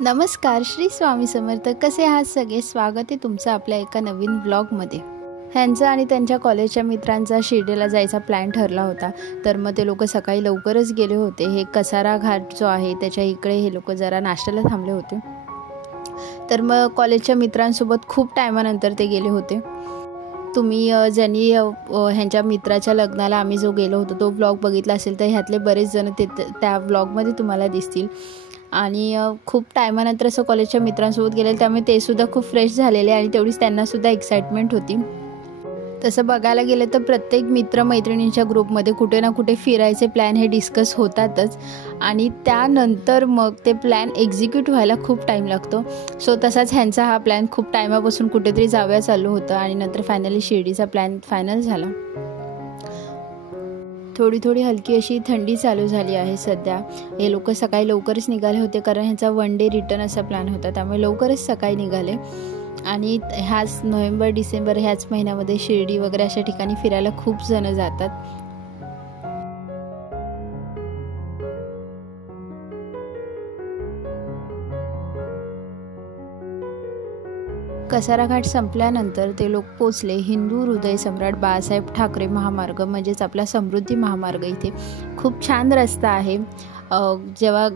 नमस्कार, श्री स्वामी समर्थ. कसे आहात सगळे? स्वागत आहे तुमचं आपल्या एका नवीन व्लॉगमध्ये. ह्यांचा आणि त्यांच्या कॉलेजच्या मित्रांचा शिर्डीला जायचा प्लॅन ठरला होता. तर मग ते लोक सकाळी लवकरच गेले होते. हे कसारा घाट जो आहे त्याच्या इकडे हे लोक जरा नाश्त्याला थांबले होते. तर मग कॉलेजच्या मित्रांसोबत खूप टायमानंतर ते गेले होते. तुम्ही ज्यांनी ह्यांच्या मित्राच्या लग्नाला आम्ही जो गेलो होतो तो व्लॉग बघितला असेल तर ह्यातले बरेच जण त्या व्लॉगमध्ये तुम्हाला दिसतील. आणि खूप टायमानंतर असं कॉलेजच्या मित्रांसोबत गेले, त्यामुळे ते सुद्धा खूप फ्रेश झालेले आणि तेवढीच त्यांनासुद्धा एक्साइटमेंट होती. तसं बघायला गेलं तर प्रत्येक मित्रमैत्रिणींच्या ग्रुपमध्ये कुठे ना कुठे फिरायचे प्लॅन हे डिस्कस होतातच आणि त्यानंतर मग ते प्लॅन एक्झिक्यूट व्हायला खूप टाईम लागतो. सो तसाच ह्यांचा हा प्लॅन खूप टायमापासून कुठेतरी जाऊया चालू होतं आणि नंतर फायनली शिर्डीचा प्लॅन फायनल झाला. थोडी हलकी अशी थंडी चालू झाली आहे सध्या. हे लोक सकाळी लवकरच निघाले होते कारण ह्यांचा वन डे रिटर्न असा प्लॅन होता, त्यामुळे लवकरच सकाळी निघाले. आणि ह्याच नोव्हेंबर डिसेंबर ह्याच महिन्यामध्ये शिर्डी वगैरे अशा ठिकाणी फिरायला खूप जण जातात. कसारा घाट संपल्यानंतर ते लोक पोचले हिंदू हृदय सम्राट बाळासाहेब ठाकरे महामार्ग, म्हणजेच आपला समृद्धी महामार्ग. इथे खूप छान रस्ता आहे. जेव्हा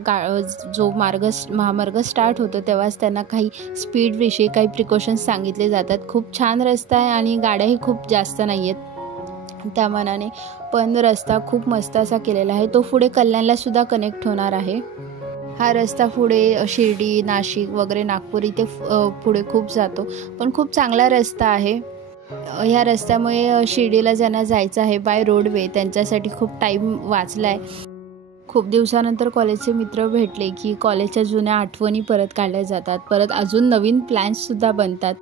जो महामार्ग स्टार्ट होतो तेव्हाच त्यांना काही स्पीडविषयी काही प्रिकॉशन्स सांगितले जातात. खूप छान रस्ता आहे आणि गाड्याही खूप जास्त नाही आहेत त्या मानाने, पण रस्ता खूप मस्त असा केलेला आहे. तो पुढे कल्याणला सुद्धा कनेक्ट होणार आहे. हा रस्ता पुढे शिर्डी, नाशिक वगैरे नागपूर इथे पुढे खूप जातो, पण खूप चांगला रस्ता आहे. ह्या रस्त्यामुळे शिर्डीला ज्यांना जायचं आहे बाय रोडवे त्यांच्यासाठी खूप टाईम वाचला आहे. खूप दिवसानंतर कॉलेजचे मित्र भेटले की कॉलेजच्या जुन्या आठवणी परत काढल्या जातात. परत अजून नवीन प्लॅन्ससुद्धा बनतात.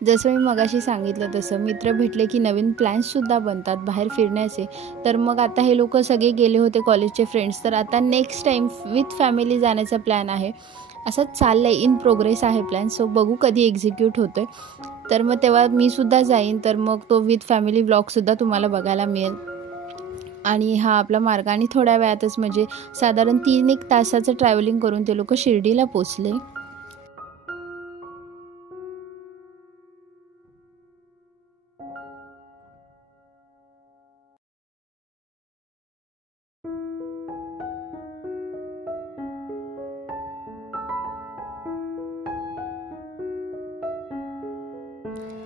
जसं मी मगाशी सांगितलं तसं मित्र भेटले की नवीन प्लॅन्ससुद्धा बनतात बाहेर फिरण्याचे. तर मग आता हे लोक सगळे गेले होते कॉलेजचे फ्रेंड्स, तर आता नेक्स्ट टाईम विथ फॅमिली जाण्याचा प्लॅन आहे. असंच चाललं आहे, इन प्रोग्रेस आहे प्लॅन. सो बघू कधी एक्झिक्यूट होतो आहे. तर मग तेव्हा मी सुद्धा जाईन, तर मग तो विथ फॅमिली व्लॉगसुद्धा तुम्हाला बघायला मिळेल. आणि हा आपला मार्ग आणि थोड्या वेळातच म्हणजे साधारण 3-1 तासाचं ट्रॅव्हलिंग करून ते लोक शिर्डीला पोचले.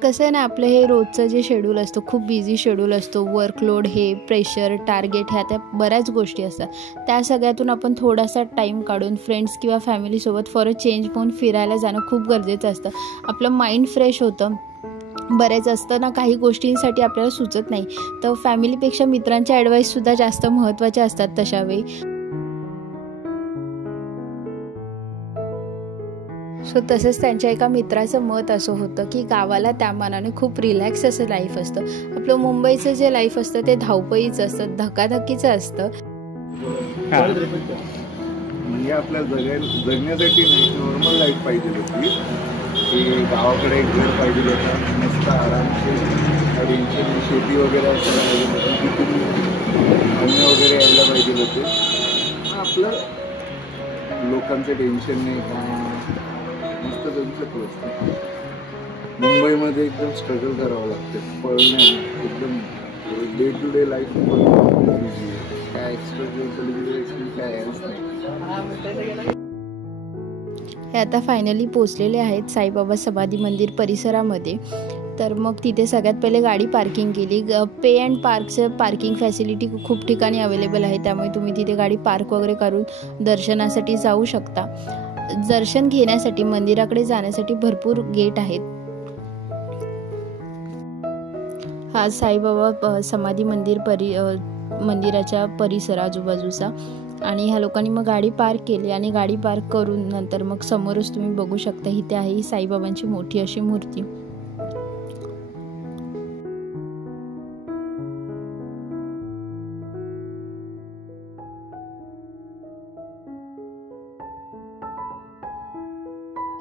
कसं आहे ना, आपलं हे रोजचं जे शेड्यूल असतं खूप बिझी शेड्यूल असतो. वर्कलोड, हे प्रेशर, टार्गेट, ह्या त्या बऱ्याच गोष्टी असतात. त्या सगळ्यातून आपण थोडासा टाईम काढून फ्रेंड्स किंवा फॅमिलीसोबत फॉर अ चेंज म्हणून फिरायला जाणं खूप गरजेचं असतं. आपलं माइंड फ्रेश होतं. बरेच असतं ना, काही गोष्टींसाठी आपल्याला सुचत नाही, तर फॅमिलीपेक्षा मित्रांच्या ॲडवाईससुद्धा जास्त महत्त्वाच्या असतात तशावेळी. सो तसंच त्यांच्या एका मित्राचं मत असं होतं की गावाला त्या मानाने खूप रिलॅक्स असं लाईफ असतं. आपलं मुंबईचं जे लाईफ असतं ते धावपळीचं असतं, धकाधकीचं असतं. म्हणजे आपल्या जगण्यासाठी नाही, नॉर्मल लाईफ पाहिजे होती. की गावाकडे एक घर पाहिजे होतं, मस्त आरामशीर, टेन्शन, शेती वगैरे असायला पाहिजे होती, पाहुणे वगैरे यायला पाहिजे होते. आपलं लोकांचं टेन्शन नाही, काय मस्त जगू शकलो असतं. मुंबईमध्ये एकदम स्ट्रगल करावं लागतं, पळणं एकदम डे टू डे लाईफ काय एक्स्ट्रा काय हे आता फायनली पोचलेले आहेत साईबाबा समाधी मंदिर परिसरामध्ये. तर मग तिथे सगळ्यात पहिले गाडी पार्किंग केली. पे अँड पार्कचं पार्किंग फॅसिलिटी खूप ठिकाणी अवेलेबल आहे, त्यामुळे तुम्ही तिथे गाडी पार्क वगैरे करून दर्शनासाठी जाऊ शकता. दर्शन घेण्यासाठी मंदिराकडे जाण्यासाठी भरपूर गेट आहेत. हा साईबाबा समाधी मंदिराच्या परिसर आजूबाजूचा. आणि ह्या लोकांनी मग गाडी पार्क केली आणि गाडी पार्क करून नंतर मग समोरच तुम्ही बघू शकता इथे आहे ही साईबाबांची मोठी अशी मूर्ती.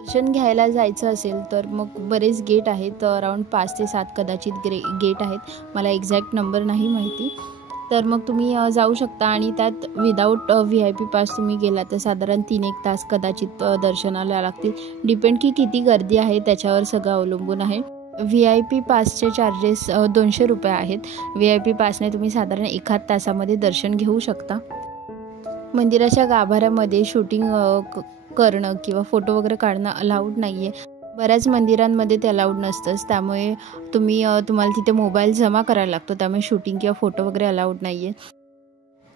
दर्शन घ्यायला जायचं असेल तर मग बरेच गेट आहेत, अराउंड 5 ते 7 कदाचित गेट आहेत. मला एक्झॅक्ट नंबर नाही माहिती. तर मग तुम्ही जाऊ शकता. आणि त्यात विदाऊट VIP पास तुम्ही गेला तर साधारण 3-1 तास कदाचित दर्शनाला लागतील. डिपेंड की किती गर्दी आहे त्याच्यावर सगळं अवलंबून आहे. VIP पासचे चार्जेस 200 रुपये आहेत. VIP पासने तुम्ही साधारण 1 तासामध्ये दर्शन घेऊ शकता. मंदिराच्या गाभाऱ्यामध्ये शूटिंग करणं किंवा फोटो वगैरे काढणं अलाउड नाही आहे. बऱ्याच मंदिरांमध्ये ते अलाउड नसतंच, त्यामुळे तुम्हाला तिथे मोबाईल जमा करायला लागतो, त्यामुळे शूटिंग किंवा फोटो वगैरे अलाउड नाही आहे.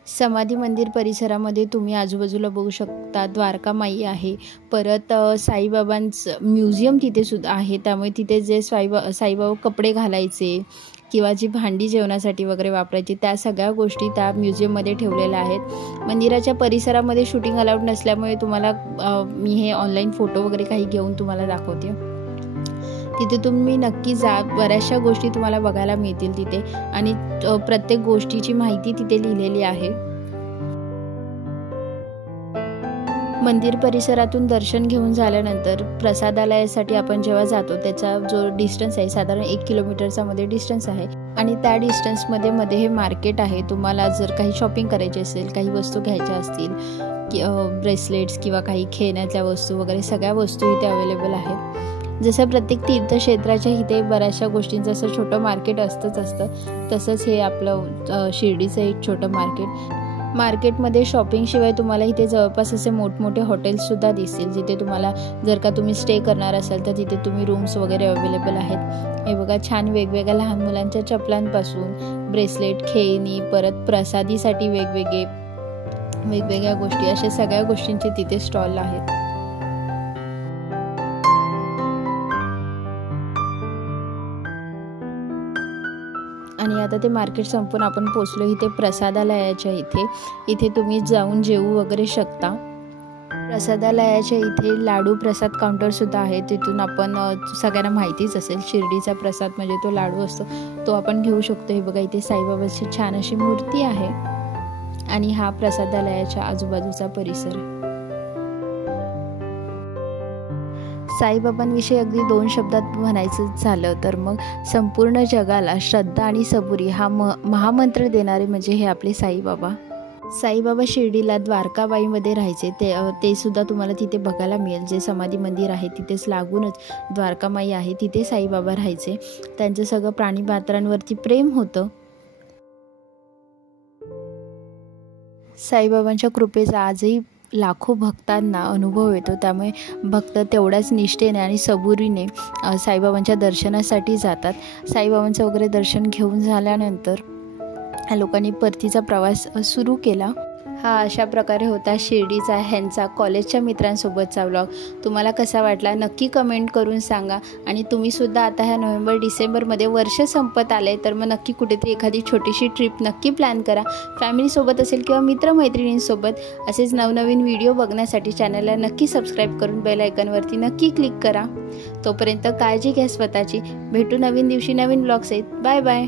समाधी मंदिर परिसरामध्ये तुम्ही आजूबाजूला बघू शकता द्वारका माई आहे. परत साईबाबांचं म्युझियम तिथे सुद्धा आहे, त्यामुळे तिथे जे साईबाबा कपडे घालायचे किंवा जी भांडी जेवणासाठी वगैरे वापरायची त्या सगळ्या गोष्टी त्या म्युझियममध्ये ठेवलेल्या आहेत. मंदिराच्या परिसरामध्ये शूटिंग अलाउड नसल्यामुळे तुम्हाला मी हे ऑनलाईन फोटो वगैरे काही घेऊन तुम्हाला दाखवते. तिथे तुम्ही नक्की जा, बऱ्याचशा गोष्टी तुम्हाला बघायला मिळतील तिथे आणि प्रत्येक गोष्टीची माहिती तिथे लिहिलेली आहे. मंदिर परिसरातून दर्शन घेऊन झाल्यानंतर प्रसादालयासाठी आपण जेव्हा जातो त्याचा जो डिस्टन्स आहे साधारण 1 किलोमीटरचा मध्ये डिस्टन्स आहे आणि त्या डिस्टन्समध्ये मध्ये हे मार्केट आहे. तुम्हाला जर काही शॉपिंग करायची असेल, काही वस्तू घ्यायच्या असतील, ब्रेसलेट्स किंवा काही खेळण्याच्या वस्तू वगैरे सगळ्या वस्तू इथे अवेलेबल आहेत. जसं प्रत्येक तीर्थक्षेत्राच्या इथे बऱ्याचशा गोष्टींचं असं छोटं मार्केट असतं, तसंच हे आपलं शिर्डीचं एक छोटं मार्केटमध्ये शॉपिंगशिवाय तुम्हाला इथे जवळपास असे मोठमोठे हॉटेल्ससुद्धा दिसतील, जिथे तुम्हाला जर का तुम्ही स्टे करणार असाल तर तिथे तुम्ही रूम्स वगैरे अवेलेबल आहेत. हे बघा छान वेगवेगळ्या लहान मुलांच्या चपलांपासून ब्रेसलेट, खेळणी, परत प्रसादीसाठी वेगवेगळ्या गोष्टी, अशा सगळ्या गोष्टींचे तिथे स्टॉल आहेत. आणि आता ते मार्केट संपून आपण पोचलो इथे प्रसादालयाच्या इथे तुम्ही जाऊन जेवू वगैरे शकता. प्रसादालयाच्या इथे लाडू प्रसाद काउंटरसुद्धा आहे. तिथून आपण सगळ्यांना माहितीच असेल शिर्डीचा प्रसाद म्हणजे तो लाडू असतो, तो आपण घेऊ शकतो. हे बघा इथे साईबाबाची छान अशी मूर्ती आहे आणि हा प्रसादालयाच्या आजूबाजूचा परिसर आहे. साईबाबांविषयी अगदी 2 शब्दात म्हणायचं झालं तर मग संपूर्ण जगाला श्रद्धा आणि सबुरी हा महामंत्र देणारे म्हणजे हे आपले साईबाबा. साईबाबा शिर्डीला द्वारकाबाईमध्ये राहायचे, ते सुद्धा तुम्हाला तिथे बघायला मिळेल. जे समाधी मंदिर आहे तिथेच लागूनच द्वारकामाई आहे, तिथे साईबाबा राहायचे. त्यांचं सगळं प्राणीमात्रांवरती प्रेम होतं. साईबाबांच्या कृपेचा आजही लाखो भक्तांना अनुभव येतो, त्यामुळे भक्त तेवढ्याच निष्ठेने आणि सबुरीने साईबाबांच्या दर्शनासाठी जातात. साईबाबांचं वगैरे दर्शन घेऊन झाल्यानंतर लोकांनी परतीचा प्रवास सुरू केला. हा अशा प्रकारे होता शिर्डीचा ह्यांचा कॉलेजच्या मित्रांसोबतचा व्लॉग. तुम्हाला कसा वाटला नक्की कमेंट करून सांगा. आणि तुम्हीसुद्धा आता ह्या नोव्हेंबर-डिसेंबरमध्ये वर्ष संपत आले तर मग नक्की कुठेतरी एखादी छोटीशी ट्रिप नक्की प्लॅन करा, फॅमिलीसोबत असेल किंवा मित्रमैत्रिणींसोबत. असेच नवनवीन व्हिडिओ बघण्यासाठी चॅनलला नक्की सबस्क्राईब करून बेल आयकॉनवरती नक्की क्लिक करा. तोपर्यंत काळजी घ्या स्वतःची. भेटू नवीन दिवशी नवीन व्लॉग्स आहेत. Bye bye.